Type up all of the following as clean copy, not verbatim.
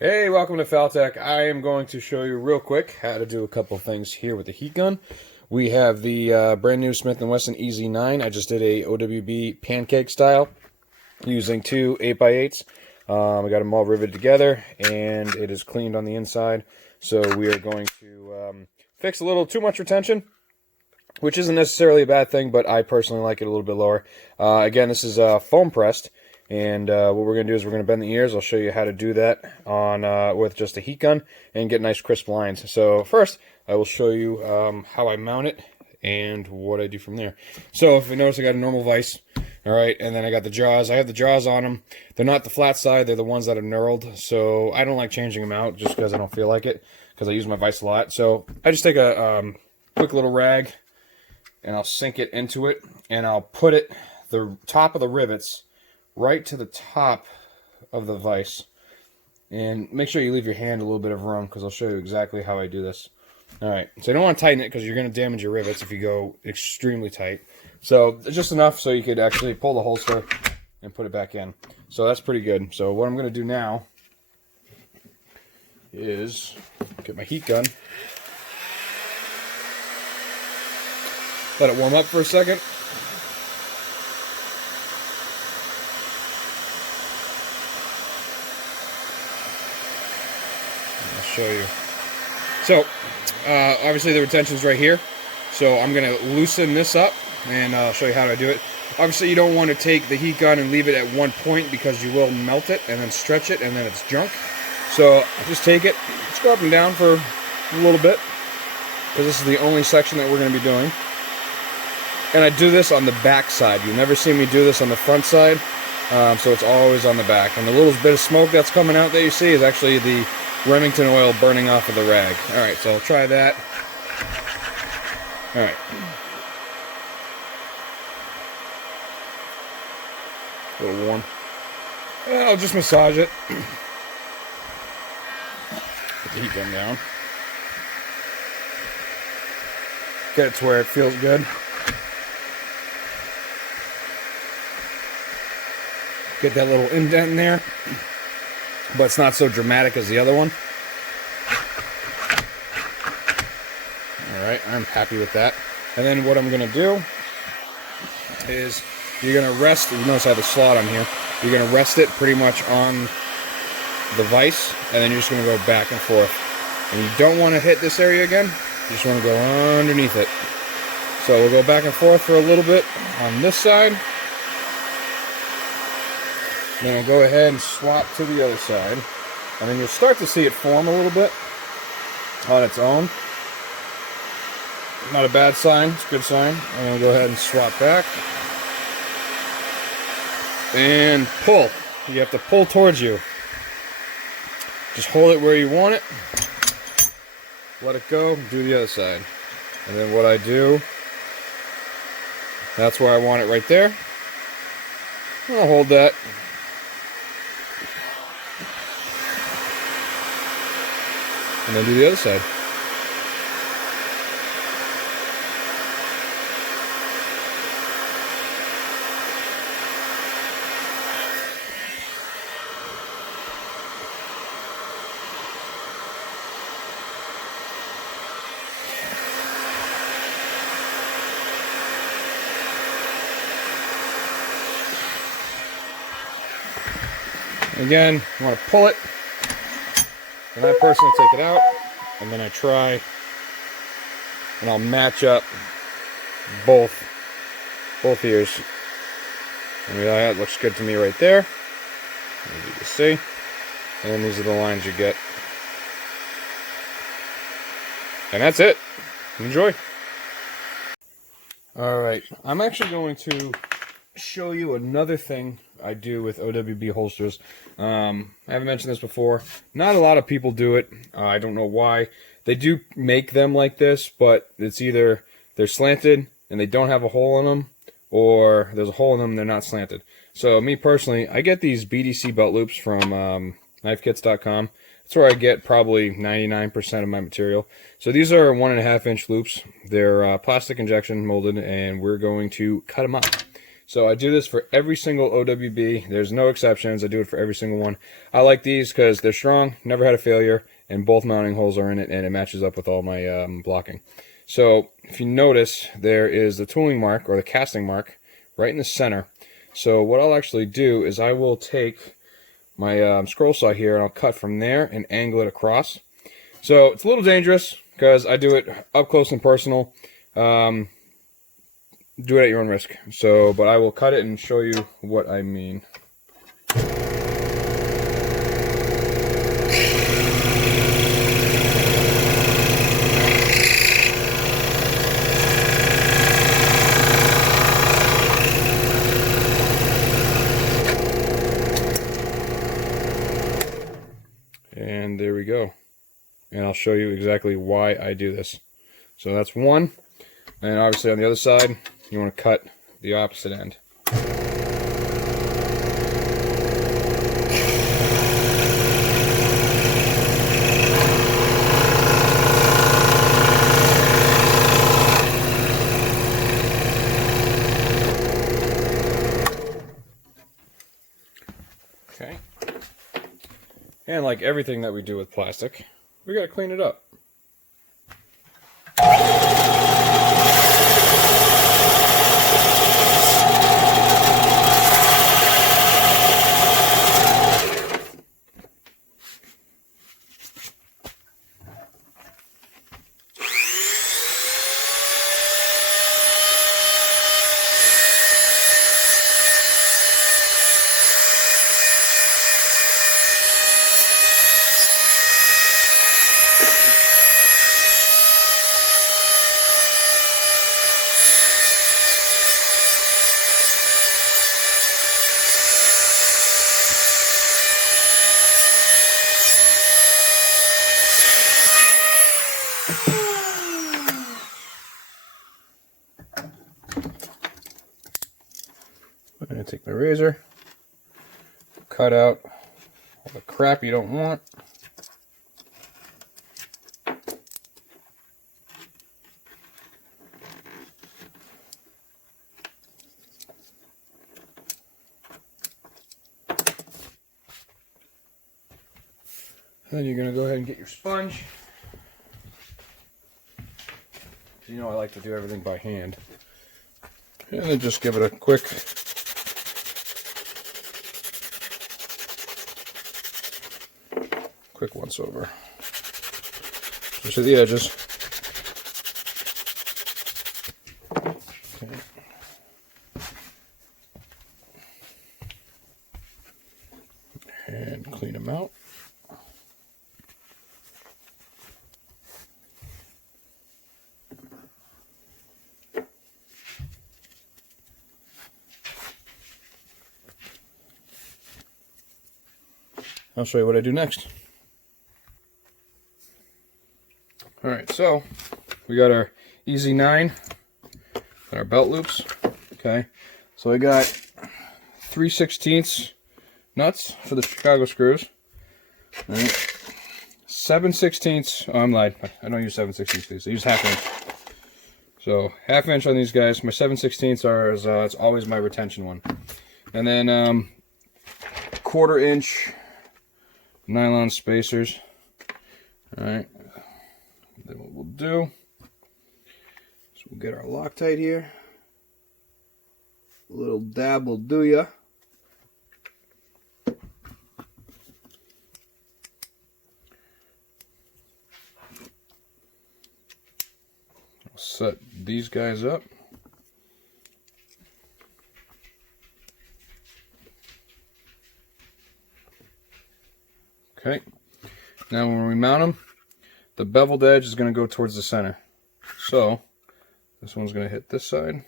Hey, welcome to Faltech. I am going to show you real quick how to do a couple things here with the heat gun. We have the brand new Smith & Wesson EZ9. I just did a OWB pancake style using two 8x8s. I got them all riveted together and it is cleaned on the inside. So we are going to fix a little too much retention, which isn't necessarily a bad thing, but I personally like it a little bit lower. Again, this is foam pressed. And what we're going to do is we're going to bend the ears. I'll show you how to do that on with just a heat gun and get nice crisp lines. So first, I will show you how I mount it and what I do from there. So if you notice, I got a normal vise, all right, and then I got the jaws. I have the jaws on them. They're not the flat side. They're the ones that are knurled. So I don't like changing them out just because I don't feel like it, because I use my vise a lot. So I just take a quick little rag and I'll sink it into it, and I'll put it the top of the rivets right to the top of the vise, and make sure you leave your hand a little bit of room, because I'll show you exactly how I do this. Alright, so you don't want to tighten it because you're going to damage your rivets if you go extremely tight. So just enough so you could actually pull the holster and put it back in. So that's pretty good. So what I'm going to do now is get my heat gun, let it warm up for a second. Show you. So obviously the retention's right here, so I'm going to loosen this up and I'll show you how to do it. Obviously you don't want to take the heat gun and leave it at one point, because you will melt it and then stretch it and then it's junk. So just take it, just go up and down for a little bit, because this is the only section that we're going to be doing. And I do this on the back side. You'll never see me do this on the front side, so it's always on the back. And the little bit of smoke that's coming out that you see is actually the Remington oil burning off of the rag. Alright, so I'll try that. Alright. A little warm. And I'll just massage it. Put the heat gun down. Get it to where it feels good. Get that little indent in there, but it's not so dramatic as the other one. Alright, I'm happy with that. And then what I'm going to do is you're going to rest, you notice I have a slot on here, you're going to rest it pretty much on the vise, and then you're just going to go back and forth. And you don't want to hit this area again, you just want to go underneath it. So we'll go back and forth for a little bit on this side. Then I'll go ahead and swap to the other side. And then you'll start to see it form a little bit on its own. Not a bad sign, it's a good sign. I'm going to go ahead and swap back. And pull. You have to pull towards you. Just hold it where you want it. Let it go, do the other side. And then what I do, that's where I want it right there. I'll hold that. And then do the other side. Again, you want to pull it. And I personally take it out, and then I try, and I'll match up both ears. And that looks good to me right there, as you can see. And then these are the lines you get. And that's it. Enjoy. Alright, I'm actually going to show you another thing I do with OWB holsters. I haven't mentioned this before. Not a lot of people do it. I don't know why. They do make them like this, but it's either they're slanted and they don't have a hole in them, or there's a hole in them and they're not slanted. So me personally, I get these BDC belt loops from knifekits.com. That's where I get probably 99% of my material. So these are 1.5 inch loops. They're plastic injection molded, and we're going to cut them up. So I do this for every single OWB. There's no exceptions. I do it for every single one. I like these because they're strong, never had a failure, and both mounting holes are in it, and it matches up with all my blocking. So if you notice, there is the tooling mark, or the casting mark, right in the center. So what I'll actually do is I will take my scroll saw here, and I'll cut from there and angle it across. So it's a little dangerous because I do it up close and personal. Do it at your own risk. So, but I will cut it and show you what I mean. And there we go. And I'll show you exactly why I do this. So that's one. And obviously on the other side, you want to cut the opposite end. Okay. And like everything that we do with plastic, we got to clean it up. I'm going to take my razor, cut out all the crap you don't want. Then you're going to go ahead and get your sponge. You know I like to do everything by hand. And then just give it a quick once over. Just at the edges. Okay. And clean them out. I'll show you what I do next. Alright, so we got our Easy 9 and our belt loops. Okay, so I got 3/16 nuts for the Chicago screws. All right. 7/16, oh, I'm lying. I don't use 7/16 these. I use ½ inch. So ½ inch on these guys. My 7/16 are it's always my retention one. And then 1/4 inch nylon spacers. All right. Then what we'll do is we'll get our Loctite here. A little dab will do ya. Set these guys up. Okay. Now when we mount them, the beveled edge is going to go towards the center. So this one's going to hit this side.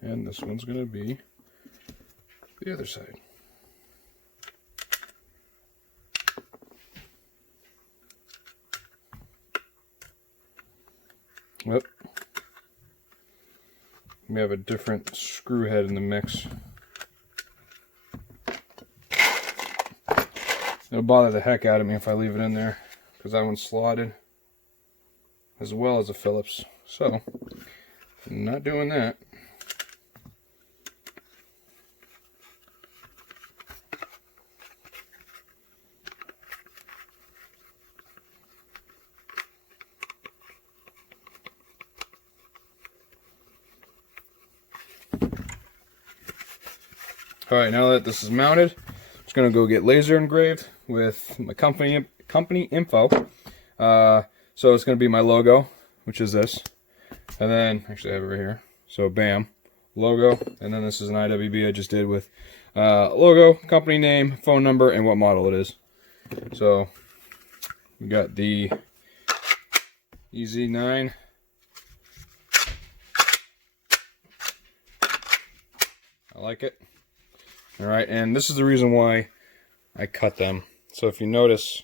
And this one's going to be the other side. Whoop. We have a different screw head in the mix. It'll bother the heck out of me if I leave it in there, because that one's slotted, as well as a Phillips. So, I'm not doing that. Alright, now that this is mounted, I'm just going to go get laser engraved with my company info. So it's going to be my logo, which is this. And then, actually I have it right here. So bam, logo. And then this is an IWB I just did with logo, company name, phone number, and what model it is. So we got the EZ9. I like it. Alright, and this is the reason why I cut them. So if you notice,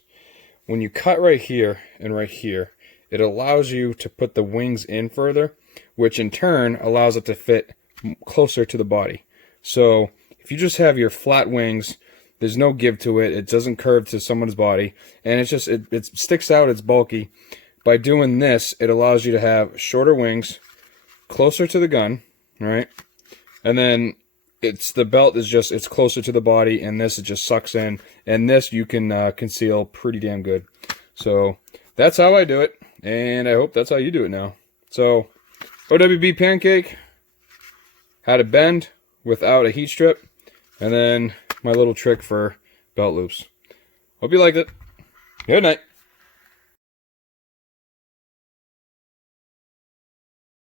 when you cut right here and right here, it allows you to put the wings in further, which in turn allows it to fit closer to the body. So if you just have your flat wings, there's no give to it, it doesn't curve to someone's body, and it's just, it sticks out, it's bulky. By doing this, it allows you to have shorter wings, closer to the gun, right? And then the belt is just, it's closer to the body, and this, it just sucks in, and this you can conceal pretty damn good. So that's how I do it, and I hope that's how you do it now. So OWB pancake, how to bend without a heat strip, and then my little trick for belt loops. Hope you liked it. Good night.